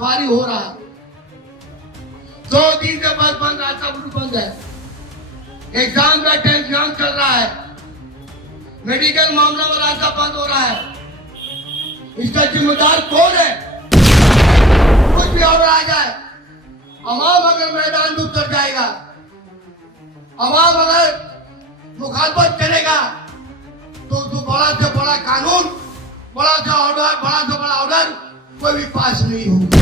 दुश्वारी हो रहा है। 2 दिन से बस बंद, रास्ता बंद है। एग्जाम का टेंशन चल रहा है, मेडिकल मामला में रास्ता बंद हो रहा है। इसका जिम्मेदार कौन है? कुछ भी और आ जाए, अवाम अगर मैदान में उतर जाएगा, अवाम अगर मुखालफत करेगा, तो बड़ा से बड़ा कानून, बड़ा से बड़ा ऑर्डर कोई भी पास नहीं होगा।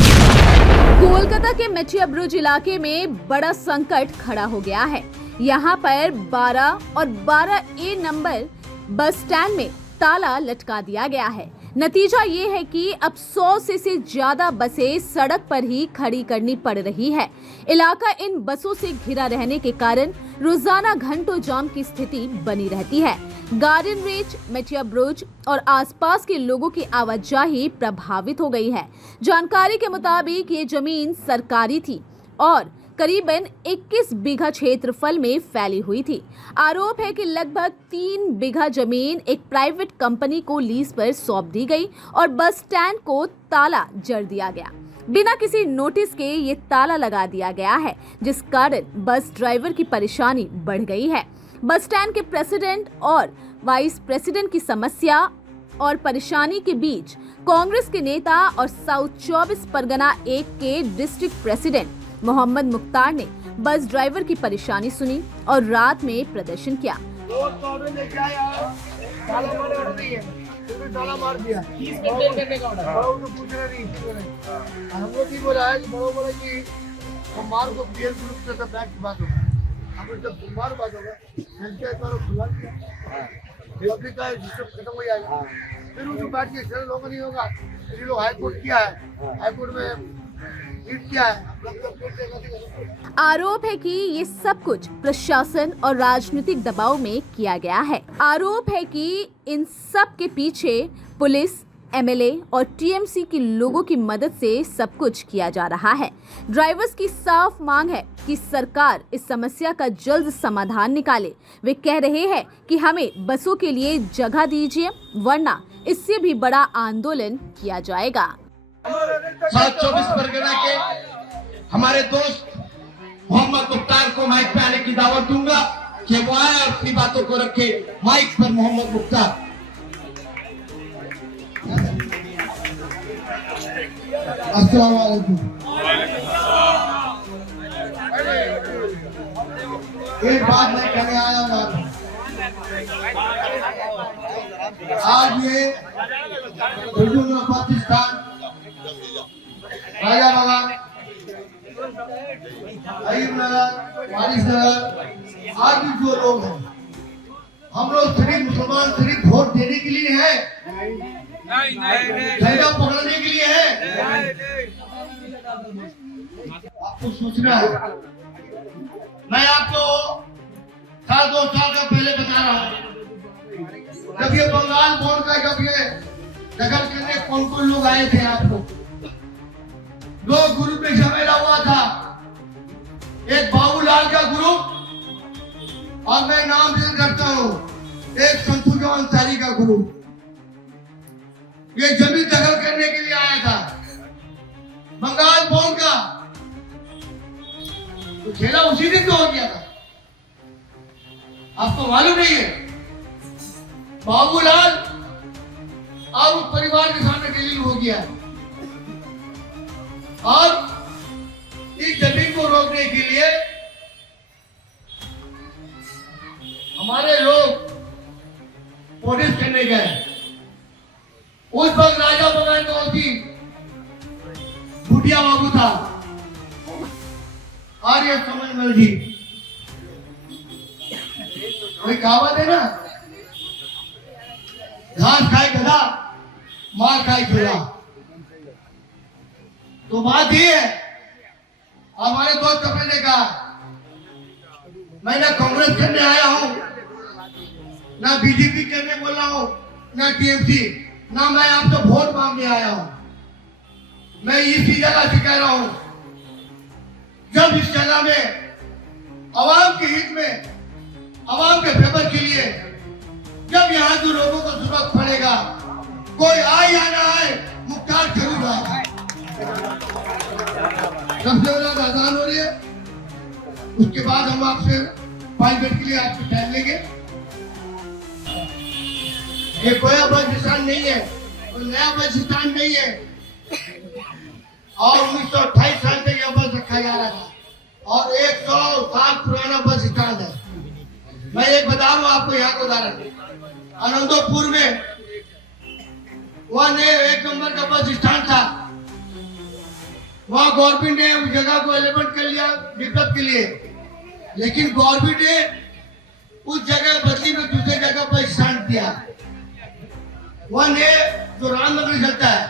कोलकाता के मेटिया ब्रिज इलाके में बड़ा संकट खड़ा हो गया है। यहाँ पर 12 और 12A नंबर बस स्टैंड में ताला लटका दिया गया है। नतीजा ये है कि अब 100 से ज्यादा बसें सड़क पर ही खड़ी करनी पड़ रही है। इलाका इन बसों से घिरा रहने के कारण रोजाना घंटों जाम की स्थिति बनी रहती है। गार्डन रीच, मेटिया ब्रिज और आसपास के लोगों की आवाजाही प्रभावित हो गई है। जानकारी के मुताबिक ये जमीन सरकारी थी और करीबन 21 बीघा क्षेत्रफल में फैली हुई थी। आरोप है कि लगभग 3 बीघा जमीन एक प्राइवेट कंपनी को लीज पर सौंप दी गई और बस स्टैंड को ताला जड़ दिया गया। बिना किसी नोटिस के ये ताला लगा दिया गया है, जिस कारण बस ड्राइवर की परेशानी बढ़ गई है। बस स्टैंड के प्रेसिडेंट और वाइस प्रेसिडेंट की समस्या और परेशानी के बीच कांग्रेस के नेता और साउथ 24 परगना 1 के डिस्ट्रिक्ट प्रेसिडेंट मोहम्मद मुख्तार ने बस ड्राइवर की परेशानी सुनी और रात में प्रदर्शन किया। हाईकोर्ट किया है, हाईकोर्ट में क्या है? आरोप है कि ये सब कुछ प्रशासन और राजनीतिक दबाव में किया गया है। आरोप है कि इन सब के पीछे पुलिस, MLA और TMC के लोगों की मदद से सब कुछ किया जा रहा है। ड्राइवर्स की साफ मांग है कि सरकार इस समस्या का जल्द समाधान निकाले। वे कह रहे हैं कि हमें बसों के लिए जगह दीजिए, वरना इससे भी बड़ा आंदोलन किया जाएगा। साउथ 24 परगना के हमारे दोस्त मोहम्मद मुख्तार को माइक पे आने की दावत दूंगा कि वो आए और अपनी बातों को रखे। माइक पर मोहम्मद मुख्तार। अस्सलाम वालेकुम। एक बात मैं कहने आया हूँ, आज ये पाकिस्तान राजा बाबा, अयूब नगर, वारिस नगर, आज भी जो लोग हैं, हम लोग सिर्फ मुसलमान सिर्फ वोट देने के लिए हैं, झंडा पकड़ने के लिए है। आपको सोचना है। मैं आपको 2 साल का पहले बता रहा हूँ, जब ये बंगाल बोर्ड का जब ये दखल करने कौन लोग आए थे, आपको 2 ग्रुप में झमेला हुआ था। एक बाबूलाल का ग्रुप और मैं नाम नहीं करता हूँ, एक संतुजो अंसारी का ग्रुप। ये जमीन दखल करने के लिए आया था बंगाल बोर्ड का, तो खेला उसी दिन तो हो गया था। आपको मालूम नहीं है? बाबूलाल और उस परिवार के सामने दलील हो गया और इस जमीन को रोकने के लिए हमारे लोग प्रोटेस्ट करने गए। उस वक्त राजा बगैर होती भुटिया बाबू था और ये समझ जी, कोई कहावत है ना, घास खाए गधा, मार खाए घोड़ा। तो बात ये है, हमारे दोस्त कपिल ने कहा मैं ना कांग्रेस करने आया हूं, ना बीजेपी करने बोल रहा हूं, ना TMC, ना मैं आपसे वोट मांगने आया हूं। मैं इसी जगह से कह रहा हूं, जब इस जगह में आवाम के हित में, आवाम के फेवर के लिए, जब यहाँ के लोगों को जरूरत पड़ेगा, कोई आए या ना आए, मुख्तार जरूर आएगा। सबसे पहले आजान हो रही है, उसके बाद हम आपसे 5 मिनट के लिए आपसे टाइम लेंगे। ये कोई बस स्टैंड नहीं है और नया बस स्टैंड नहीं है, और 1928 साल तक यह बस रखा जा रहा था और 100 साल पुराना बस स्टैंड है। मैं एक बता रहा हूँ आपको यहाँ का उदाहरण, आनंदपुर में वहाँ ने 1 नंबर का बस स्टैंड था, वहाँ गवर्नमेंट ने उस जगह को एलिवेट कर लिया डेवलप के लिए, लेकिन गवर्नमेंट ने उस जगह बदली में दूसरे जगह पर स्टैंड दिया। वह ने जो रामनगर चलता है,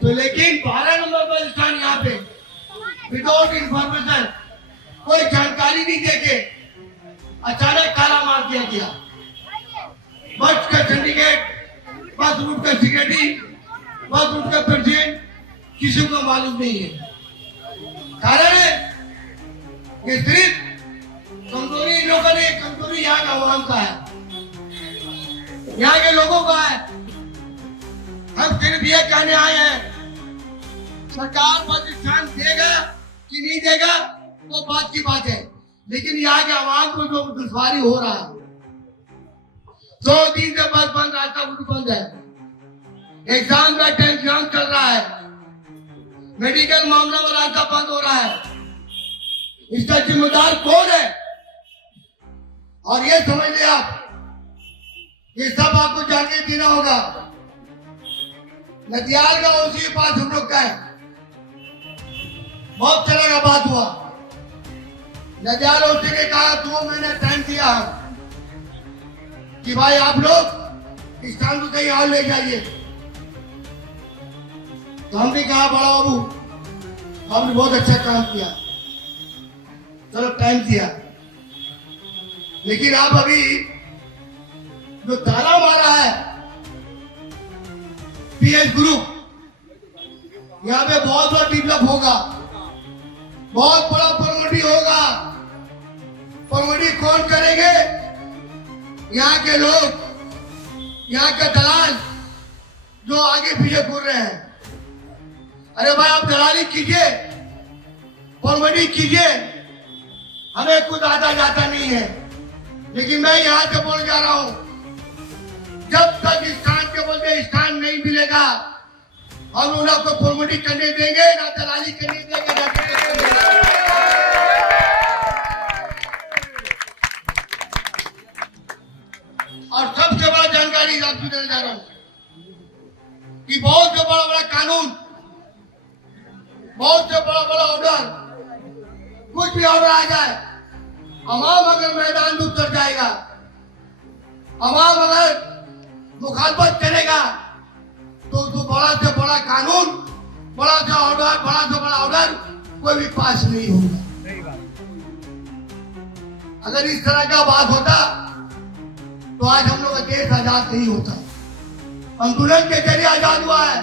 तो लेकिन 12 नंबर पर स्टैंड यहाँ पे विदाउट इंफॉर्मेशन, कोई जानकारी नहीं देके अचानक ताला मार दिया गया। बस का सिंडिकेट, बस रूट का सिक्योरिटी, बस रूट का प्रेसिडेंट किसी को मालूम नहीं है। कारण है कि सिर्फ कमजोरी इन लोगों ने, कमजोरी यहाँ का आवाम का है, यहाँ के लोगों का है। हम सिर्फ ये कहने आए हैं, सरकार बस स्टैंड देगा कि नहीं देगा वो बात की बात है, लेकिन यहाँ के आवाम को जो दुश्वारी हो रहा है, 2 दिन से बस बंद, रास्ता बंद है, एग्जाम का एग्जाम चल रहा है, मेडिकल मामला में रास्ता बंद हो रहा है। इसका जिम्मेदार कौन है? और ये समझ लिया आप, ये सब आपको जानकारी देना होगा। नदियाल का उसी पास हम लोग का है, बहुत तरह का बात हुआ। नदियाल उसी ने कहा 2 महीने टाइम दिया कि भाई आप लोग इस काम को कहीं और ले जाइए, तो हमने कहा बड़ा बाबू आपने बहुत अच्छा काम किया, चलो टाइम दिया, लेकिन आप अभी जो ताला मारा है पीएच ग्रुप, यहाँ पे बहुत बड़ा डेवलप होगा, बहुत बड़ा प्रमोटी होगा। प्रमोटी कौन करेंगे? यहाँ के लोग, यहाँ के दलाल जो आगे पीछे घूर रहे हैं। अरे भाई आप दलाली कीजिए, प्रमोटी कीजिए, हमें कुछ आता जाता नहीं है, लेकिन मैं यहाँ से बोल जा रहा हूँ, जब तक स्थान के बोलते स्थान नहीं मिलेगा, हम उन्हें को प्रमोटी करने देंगे ना, दलाली करने देंगे ना। और सबसे बड़ा जानकारी आपको देने जा रहा हूं कि बहुत से बड़ा बड़ा कानून, बहुत से बड़ा बड़ा ऑर्डर, कुछ भी ऑर्डर आ जाए, अवाम अगर मैदान में उतर जाएगा, अवाम अगर मुखालफत करेगा, तो बड़ा से बड़ा कानून, बड़ा से ऑर्डर, बड़ा से बड़ा ऑर्डर कोई भी पास नहीं होगा। अगर इस तरह का बात होता तो आज हम लोग का देश आजाद नहीं होता। आंदोलन के जरिए आजाद हुआ है,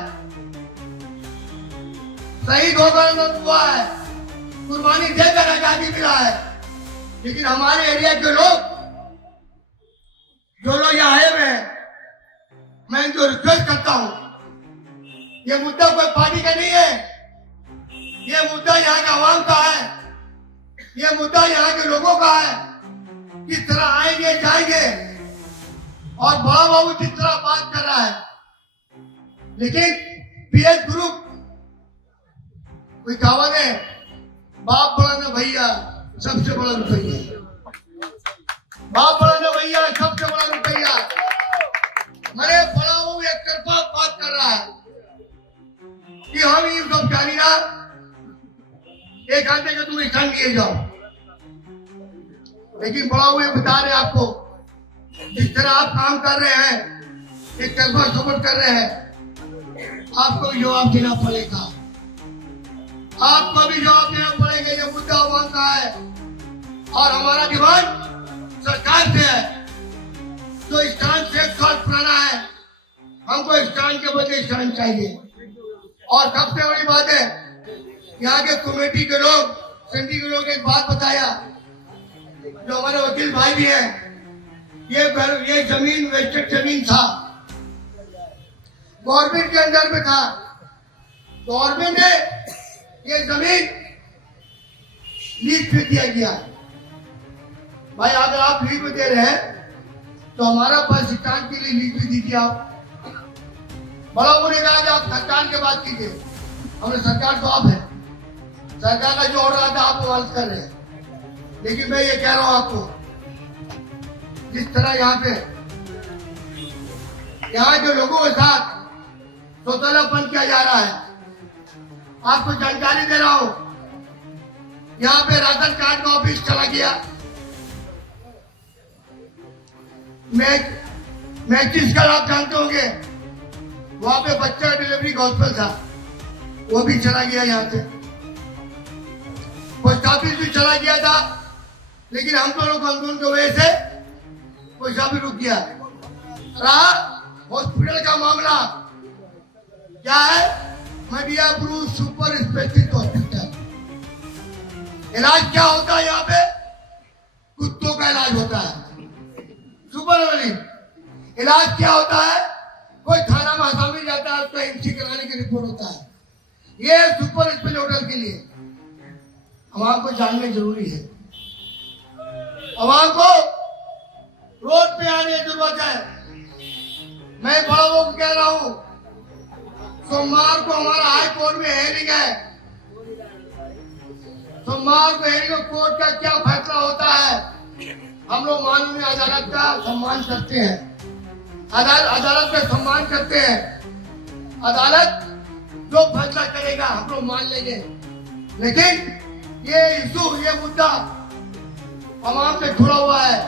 शहीद होकर हुआ है, कुर्बानी देकर आजादी मिला है। लेकिन हमारे एरिया के लोग, जो लोग यहाँ आए हुए हैं, मैं इनको रिक्वेस्ट करता हूँ, ये मुद्दा कोई पार्टी का नहीं है, ये मुद्दा यहाँ के आवाम का है, ये मुद्दा यहाँ के लोगों का है। किस तरह आएंगे जाएंगे, और बड़ा बाबू जिस तरह बात कर रहा है, लेकिन पीएच ग्रुप कोई कहावत है, बाप बड़ा ना भैया सबसे बड़ा रुपया, बाप बड़ा ना भैया सबसे बड़ा रुपया। मेरे बड़ा बाबू एक तरफा बात कर रहा है कि हम ये सब जानी ना, एक घंटे का तुम स्थान दिए जाओ, लेकिन बड़ा बाबू ये बता रहे आपको, जिस तरह आप काम कर रहे हैं, एक तरफा सपोर्ट कर रहे हैं, आपको भी जवाब देना पड़ेगा, आपको भी जवाब देना पड़ेगा। ये मुद्दा आवाम का है और हमारा डिमांड सरकार से है, जो स्थान से 1 साल पुराना है, हमको स्थान के बदले स्थान चाहिए। और सबसे बड़ी बात है, यहाँ के कमेटी के लोग, समिति के लोग एक बात बताया, जो हमारे वकील भाई भी हैं, ये जमीन वेस्टेड जमीन था, गवर्नमेंट के अंदर में था, गवर्नमेंट ने ये जमीन लीज पे दिया गया। भाई अगर आप लीज पे दे रहे हैं तो हमारा बस स्टैंड के लिए लीज भी दीजिए आप। बड़ा ने कहा कि आप सरकार के बात कीजिए, हमने सरकार तो आप है, सरकार का जो ऑर्डर आता है आप पालन कर रहे हैं। लेकिन मैं ये कह रहा हूं आपको, जिस तरह यहाँ के लोगों के साथ सौतेलापन किया जा रहा है, आपको जानकारी दे रहा हूं, यहाँ पे राशन कार्ड का ऑफिस चला गया, मैचिस का आप जानते होंगे, वहां पे बच्चा डिलीवरी का हॉस्पिटल था, वो भी चला गया यहाँ से। पोस्ट ऑफिस भी चला गया था, लेकिन हम दोनों को आंदोलन की वजह से पोस्ट ऑफिस रुक गया। रहा हॉस्पिटल का मामला, क्या है, मडियापुर सुपर स्पेशलिस्ट हॉस्पिटल। इलाज क्या होता है यहाँ पे? कुत्तों का इलाज होता है। सुपर वाली इलाज क्या होता है? कोई थाना में आसामी जाता है, उसको एमसी कराने की रिपोर्ट होता है। ये सुपर स्पेशलिस्ट होटल के लिए आवाम को जानना जरूरी है। आवाम को रोड पे आने की जरूरत है। मैं बड़ा लोग कह रहा हूं, सोमवार को हमारा हाई कोर्ट में हेयरिंग है। सोमवार को हेयरिंग में कोर्ट का क्या फैसला होता है, हम लोग माननीय अदालत का सम्मान करते हैं, अदालत का सम्मान करते हैं। अदालत जो फैसला करेगा हम लोग मान लेंगे, लेकिन ये इशू, ये मुद्दा आवाम से जुड़ा हुआ है।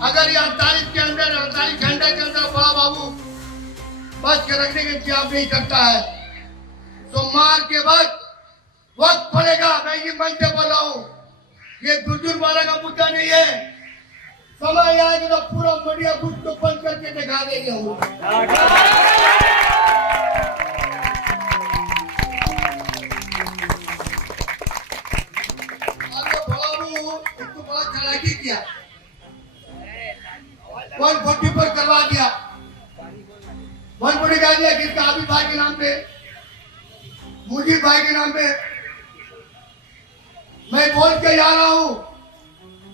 अगर ये 48 के अंदर, 48 घंटे के अंदर बड़ा बाबू बस के रखने का इंतजाम नहीं करता है, सोमवार के बाद वक्त पड़ेगा। मैं ये मन से बोल रहा हूँ, ये बुजुर्ग वाला का मुद्दा नहीं है। समय आएगा तो पूरा मीडिया बुद्ध को बंद करके दिखा देंगे हम। बड़ा चालाकी किया, 140 पर करवा दिया, 140 दिया किसका? आबिद भाई के नाम पे, मुजीब भाई के नाम पे। मैं बोल के जा रहा हूं,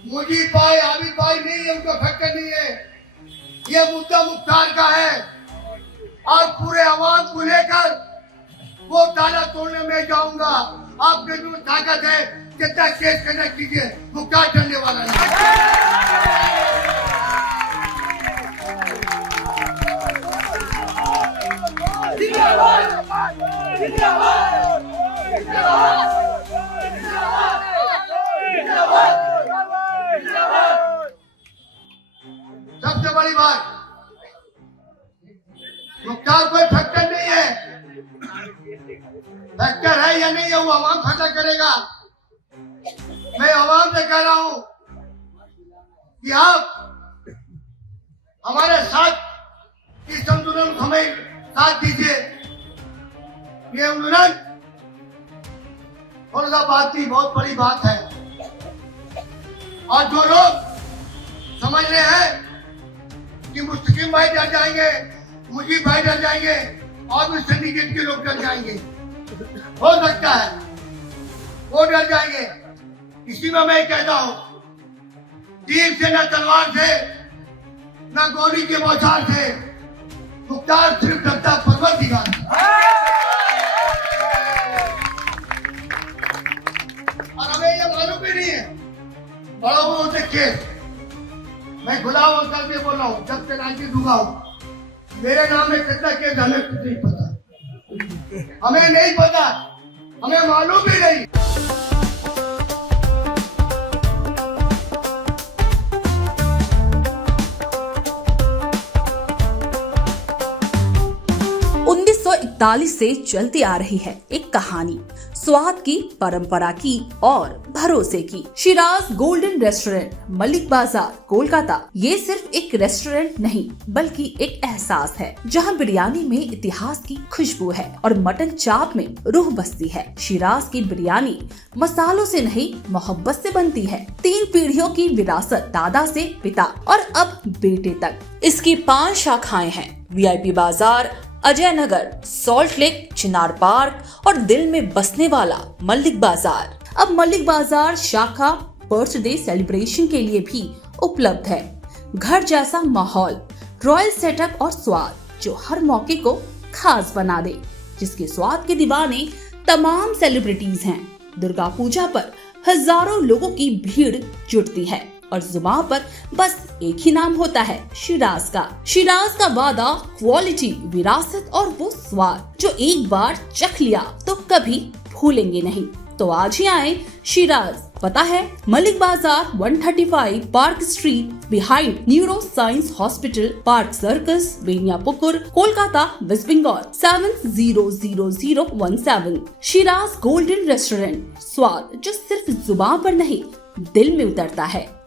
मुजीब भाई, आबिद भाई नहीं है, उनका फैक्टर नहीं है। ये मुद्दा मुख्तार का है और पूरे आवाम को लेकर वो ताला तोड़ने में जाऊंगा। आपके जो ताकत है, जितना केस करना कीजिए, मुख्तार चलने वाला नहीं। सबसे बड़ी बात, मुख्तार कोई फैक्टर नहीं है। फैक्टर है या नहीं है वो आवाम फैसला करेगा। मैं आवाम से कह रहा हूं कि आप हमारे साथ इस आंदोलन को हमें साथ दीजिए। ये आंदोलन थोड़ा सा बात की बहुत बड़ी बात है, और जो लोग समझ रहे हैं कि मुस्तकीम भाई डर जाएंगे, मुजीब भाई डर जाएंगे, और भी सिंडिकेट के लोग डर जाएंगे, हो सकता है वो डर जाएंगे। इसी में मैं कहता हूं, तीर से न तलवार से न गोली के बौछार से, मुख्तार सिर्फ डरता परवरदिगार। और हमें ये मालूम भी नहीं है बड़ा वो से केस, मैं खुला हुआ करके बोल रहा हूँ, जब से राजी दूंगा हूँ, मेरे नाम में कितना केस हमें कुछ नहीं पता, हमें नहीं पता, हमें मालूम भी नहीं। से चलती आ रही है एक कहानी, स्वाद की, परंपरा की और भरोसे की। शिराज गोल्डन रेस्टोरेंट, मलिक बाजार, कोलकाता। ये सिर्फ एक रेस्टोरेंट नहीं बल्कि एक एहसास है, जहां बिरयानी में इतिहास की खुशबू है और मटन चाप में रूह बसती है। शिराज की बिरयानी मसालों से नहीं, मोहब्बत से बनती है। 3 पीढ़ियों की विरासत, दादा से पिता और अब बेटे तक। इसकी 5 शाखाएं हैं, VIP बाजार, अजय नगर, सॉल्ट लेक, चिनार पार्क और दिल में बसने वाला मलिक बाजार। अब मलिक बाजार शाखा बर्थडे सेलिब्रेशन के लिए भी उपलब्ध है। घर जैसा माहौल, रॉयल सेटअप और स्वाद जो हर मौके को खास बना दे, जिसके स्वाद के दीवाने तमाम सेलिब्रिटीज हैं। दुर्गा पूजा पर हजारों लोगों की भीड़ जुटती है और जुबान पर बस एक ही नाम होता है, शिराज का। शिराज का वादा, क्वालिटी, विरासत और वो स्वाद जो एक बार चख लिया तो कभी भूलेंगे नहीं। तो आज ही आए शिराज। पता है Mallick Bazar 135 Park Street behind Neuro Science Hospital, Park Circus, Beniapukur, Kolkata, West Bengal 700017। Shiraz Golden Restaurant, स्वाद जो सिर्फ जुबान पर नहीं दिल में उतरता है।